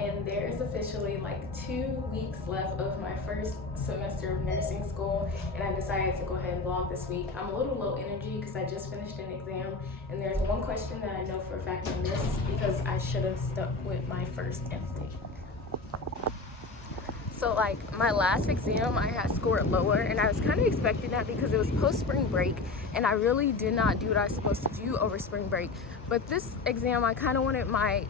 and there is officially like 2 weeks left of my first semester of nursing school, and I decided to go ahead and vlog this week. I'm a little low energy because I just finished an exam, and there's one question that I know for a fact I missed because I should have stuck with my first instinct. So like my last exam, I had scored lower, and I was kind of expecting that because it was post spring break, and I really did not do what I was supposed to do over spring break. But this exam, I kind of wanted my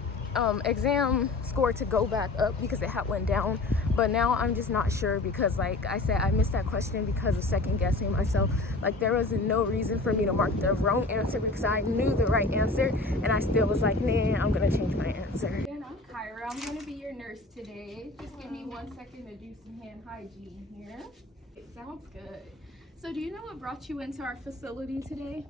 exam score to go back up because it had went down. But now I'm just not sure because, like I said, I missed that question because of second guessing myself. Like there was no reason for me to mark the wrong answer because I knew the right answer, and I still was like, nah, I'm gonna change my answer. I'm going to be your nurse today. Just give me 1 second to do some hand hygiene here. It sounds good. So do you know what brought you into our facility today?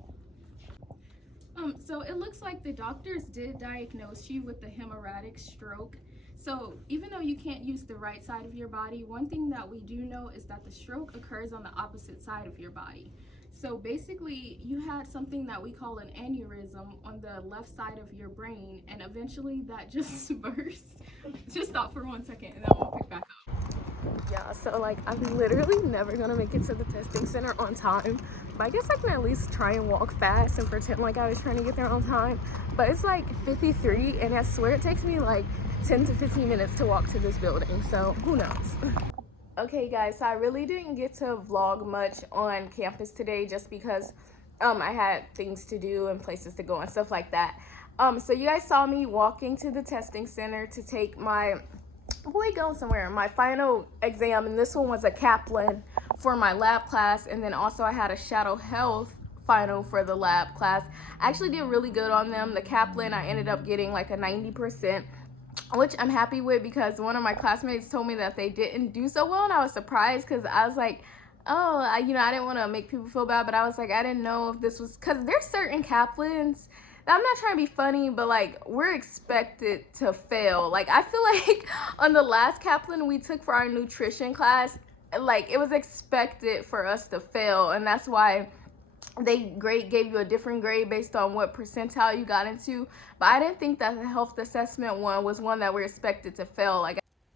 So it looks like the doctors did diagnose you with the hemorrhagic stroke. So even though you can't use the right side of your body, one thing that we do know is that the stroke occurs on the opposite side of your body. So basically, you had something that we call an aneurysm on the left side of your brain, and eventually that just burst. Just stop for 1 second, and then we'll pick back up. Yeah, so like I'm literally never gonna make it to the testing center on time, but I guess I can at least try and walk fast and pretend like I was trying to get there on time. But it's like 53, and I swear it takes me like 10 to 15 minutes to walk to this building, so who knows. Okay guys, so I really didn't get to vlog much on campus today just because I had things to do and places to go and stuff like that. So you guys saw me walking to the testing center to take my, my final exam, and this one was a Kaplan for my lab class, and then also I had a shadow health final for the lab class. I actually did really good on them. The Kaplan, I ended up getting like a 90%. Which I'm happy with because one of my classmates told me that they didn't do so well, and I was surprised because I was like, oh, I didn't want to make people feel bad, but I was like, I didn't know if this was, because there's certain Kaplans that I'm not trying to be funny, but like we're expected to fail. Like I feel like on the last Kaplan we took for our nutrition class, like it was expected for us to fail, and that's why they gave you a different grade based on what percentile you got into. But I didn't think that the health assessment one was one that we're expected to fail.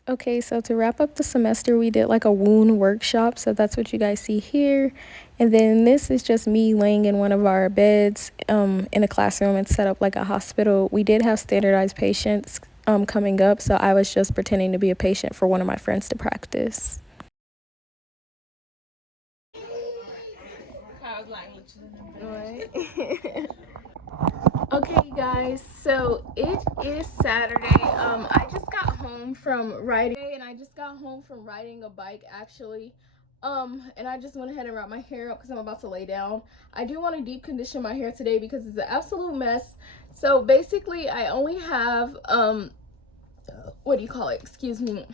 Okay, so to wrap up the semester, we did like a wound workshop, so that's what you guys see here. And then this is just me laying in one of our beds in a classroom. It's set up like a hospital. We did have standardized patients coming up, so I was just pretending to be a patient for one of my friends to practice. Okay guys, so it is Saturday. I just got home from riding, and I just got home from riding a bike actually. And I just went ahead and wrapped my hair up because I'm about to lay down. I do want to deep condition my hair today because it's an absolute mess. So basically I only have excuse me,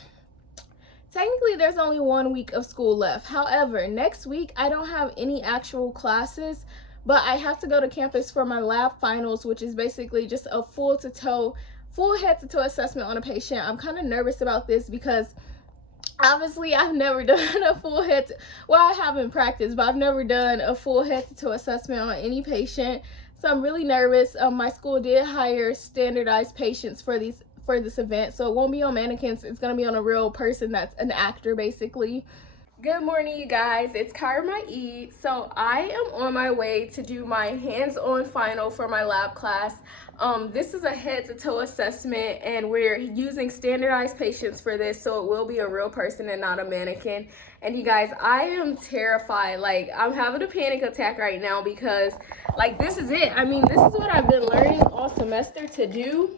technically there's only 1 week of school left. However, next week I don't have any actual classes, but I have to go to campus for my lab finals, which is basically just a full head to toe assessment on a patient. I'm kind of nervous about this because obviously I've never done a full I haven't practiced, but I've never done a full head to toe assessment on any patient. So I'm really nervous. My school did hire standardized patients for this event, so it won't be on mannequins. It's gonna be on a real person that's an actor basically. Good morning, you guys. It's Karma E. So I am on my way to do my hands-on final for my lab class. This is a head-to-toe assessment, and we're using standardized patients for this, so it will be a real person and not a mannequin. And you guys, I am terrified. Like, I'm having a panic attack right now because, like, this is it. I mean, this is what I've been learning all semester to do,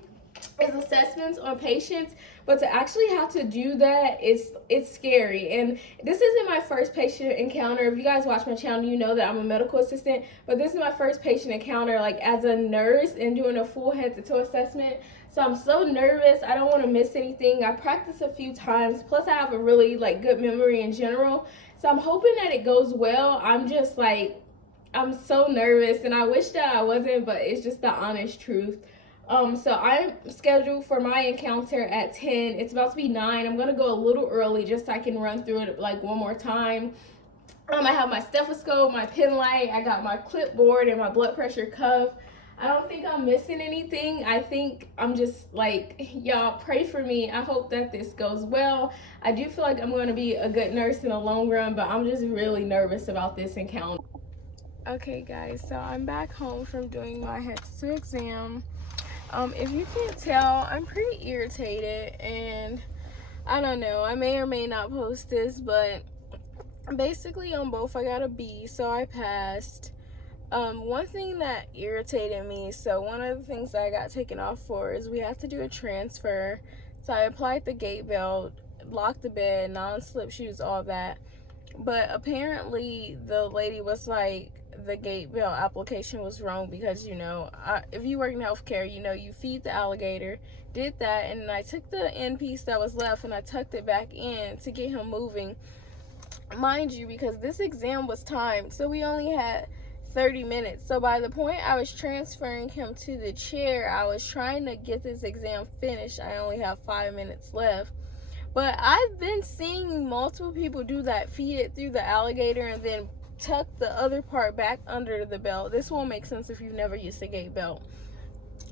is assessments on patients, but to actually have to do that it's scary. And this isn't my first patient encounter. If you guys watch my channel, you know that I'm a medical assistant, but this is my first patient encounter like as a nurse and doing a full head to toe assessment. So I'm so nervous. I don't want to miss anything. I practiced a few times, plus I have a really like good memory in general, so I'm hoping that it goes well. I'm just like, I'm so nervous, and I wish that I wasn't, but it's just the honest truth. So I'm scheduled for my encounter at 10. It's about to be 9. I'm gonna go a little early just so I can run through it like one more time. I have my stethoscope, my pen light, I got my clipboard and my blood pressure cuff. I don't think I'm missing anything. I think I'm just like, y'all pray for me. I hope that this goes well. I do feel like I'm going to be a good nurse in the long run, but I'm just really nervous about this encounter. Okay guys, so I'm back home from doing my head-to-toe exam. If you can't tell, I'm pretty irritated, and I don't know, I may or may not post this, but basically on both I got a B, so I passed. One thing that irritated me, so one of the things that I got taken off for is we have to do a transfer. So I applied the gate belt, locked the bed, non-slip shoes, all that. But apparently the lady was like, the gate belt application was wrong because, you know, if you work in healthcare, you know, you feed the alligator. Did that, and I took the end piece that was left and I tucked it back in to get him moving. Mind you, because this exam was timed, so we only had 30 minutes. So by the point I was transferring him to the chair, I was trying to get this exam finished. I only have 5 minutes left. But I've been seeing multiple people do that, feed it through the alligator and then tuck the other part back under the belt. This won't make sense if you've never used a gate belt.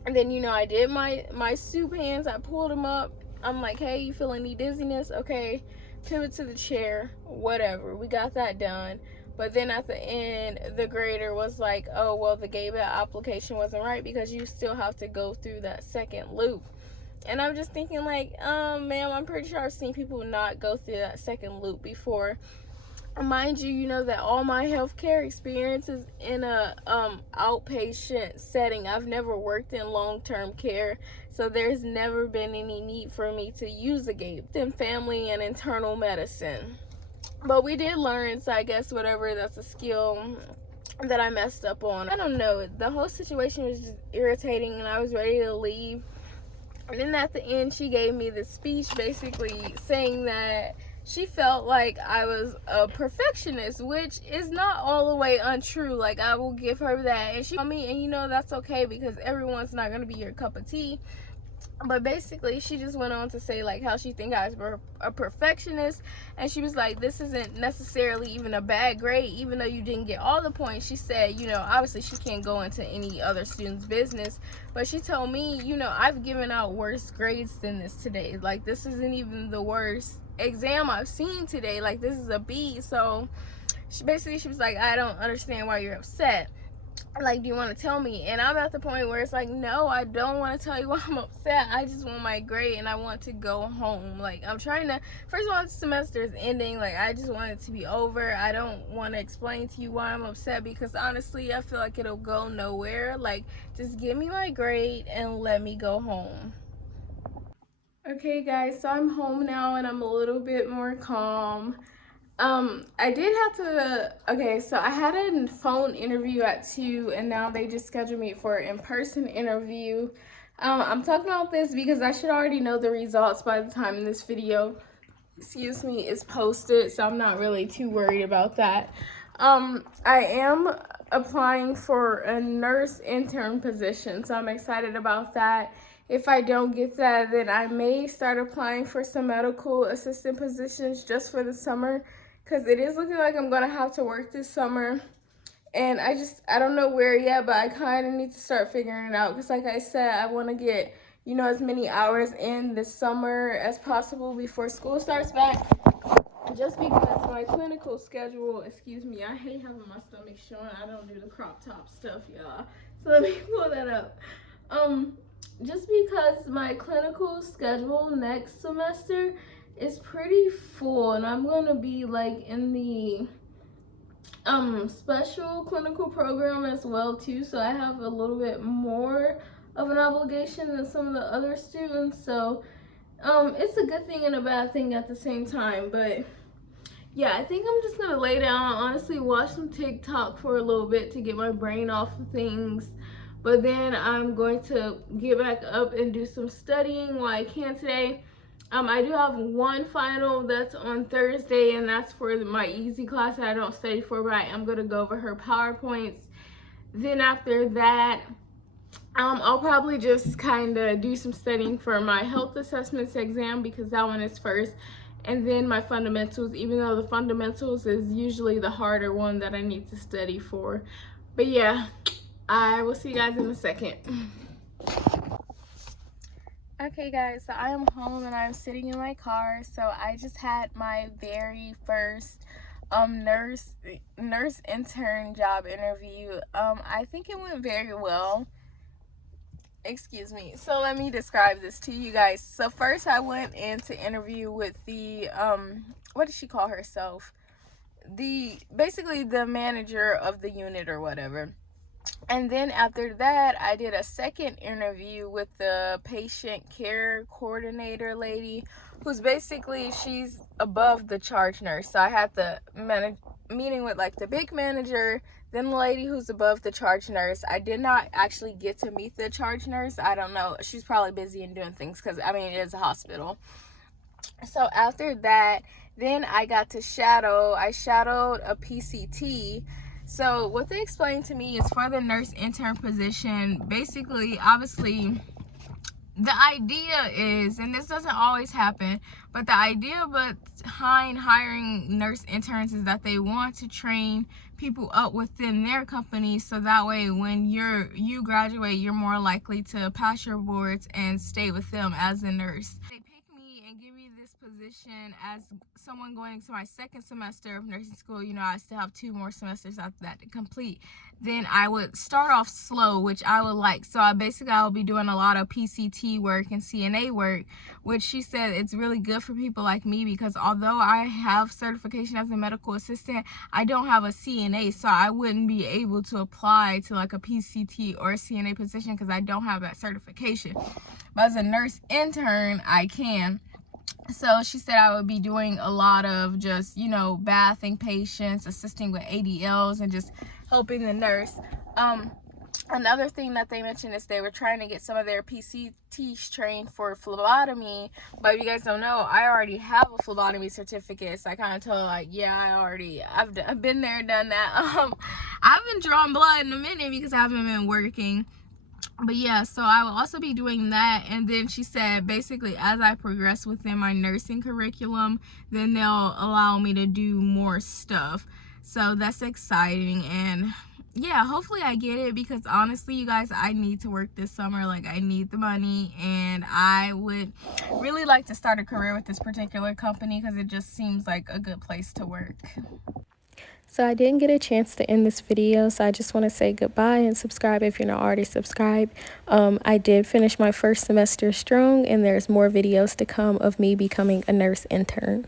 And then, you know, I did my soup hands. I pulled them up. I'm like, hey, you feel any dizziness? Okay, pivot to the chair, whatever. We got that done. But then at the end, the grader was like, oh, well, the gate belt application wasn't right because you still have to go through that second loop. And I'm just thinking like, ma'am, I'm pretty sure I've seen people not go through that second loop before. Mind you, you know that all my healthcare experience is in a outpatient setting. I've never worked in long-term care, so there's never been any need for me to use a gate in family and internal medicine. But we did learn, so I guess whatever, that's a skill that I messed up on. I don't know, the whole situation was just irritating and I was ready to leave. And then at the end, she gave me this speech basically saying that she felt like I was a perfectionist, which is not all the way untrue. Like, I will give her that. And she told me, and you know, that's okay because everyone's not going to be your cup of tea. But basically, she just went on to say, like, how she think I was a perfectionist. And she was like, this isn't necessarily even a bad grade, even though you didn't get all the points. She said, you know, obviously she can't go into any other student's business. But she told me, you know, I've given out worse grades than this today. Like, this isn't even the worst exam I've seen today. Like, this is a B. So she was like, I don't understand why you're upset. Like, do you want to tell me? And I'm at the point where it's like, no, I don't want to tell you why I'm upset. I just want my grade and I want to go home. Like, I'm trying to, first of all, the semester is ending. Like, I just want it to be over. I don't want to explain to you why I'm upset because honestly, I feel like it'll go nowhere. Like, just give me my grade and let me go home. Okay guys, so I'm home now and I'm a little bit more calm. I did have to, okay, so I had a phone interview at 2 and now they just scheduled me for an in-person interview. I'm talking about this because I should already know the results by the time this video, excuse me, is posted, so I'm not really too worried about that. I am applying for a nurse intern position, so I'm excited about that. If I don't get that, then I may start applying for some medical assistant positions just for the summer, because it is looking like I'm going to have to work this summer. And I don't know where yet, but I kind of need to start figuring it out. Because like I said, I want to get, you know, as many hours in this summer as possible before school starts back. Just because my clinical schedule, excuse me, I hate having my stomach showing. I don't do the crop top stuff, y'all. So let me pull that up. Just because my clinical schedule next semester is pretty full, and I'm going to be like in the special clinical program as well too, so I have a little bit more of an obligation than some of the other students. So it's a good thing and a bad thing at the same time. But yeah, I think I'm just gonna lay down, honestly, watch some TikTok for a little bit to get my brain off of things. But then I'm going to get back up and do some studying while I can today. I do have one final that's on Thursday, and that's for my easy class that I don't study for, but I am going to go over her PowerPoints. Then after that, I'll probably just kind of do some studying for my health assessments exam because that one is first. And then my fundamentals, even though the fundamentals is usually the harder one that I need to study for. But yeah, I will see you guys in a second. Okay guys, so I am home and I'm sitting in my car. So I just had my very first nurse intern job interview. I think it went very well. Excuse me. So let me describe this to you guys. So first I went in to interview with the what does she call herself? Basically the manager of the unit or whatever. And then after that, I did a second interview with the patient care coordinator lady, who's basically, she's above the charge nurse. So I had the meeting with like the big manager, then the lady who's above the charge nurse. I did not actually get to meet the charge nurse. I don't know. She's probably busy and doing things because, I mean, it is a hospital. So after that, then I got to shadow. I shadowed a PCT. So what they explained to me is for the nurse intern position, basically, obviously, the idea is, and this doesn't always happen, but the idea behind hiring nurse interns is that they want to train people up within their company, so that way when you graduate, you're more likely to pass your boards and stay with them as a nurse. They pick me and give me this position as someone going into my second semester of nursing school. You know, I still have 2 more semesters after that to complete. Then I would start off slow, which I would like. So I will be doing a lot of PCT work and CNA work, which she said it's really good for people like me, because although I have certification as a medical assistant, I don't have a CNA, so I wouldn't be able to apply to like a PCT or a CNA position because I don't have that certification. But as a nurse intern, I can. So she said I would be doing a lot of just, you know, bathing patients, assisting with ADLs, and just helping the nurse. Another thing that they mentioned is they were trying to get some of their PCTs trained for phlebotomy. But if you guys don't know, I already have a phlebotomy certificate. So I kind of told her, like, yeah, I've been there, done that. I haven't drawn blood in a minute because I haven't been working. But yeah, so I will also be doing that. And then she said basically as I progress within my nursing curriculum, then they'll allow me to do more stuff. So that's exciting. And yeah, hopefully I get it, because honestly, you guys, I need to work this summer. Like, I need the money, and I would really like to start a career with this particular company because it just seems like a good place to work. So I didn't get a chance to end this video, so I just want to say goodbye and subscribe if you're not already subscribed. I did finish my first semester strong, and there's more videos to come of me becoming a nurse intern.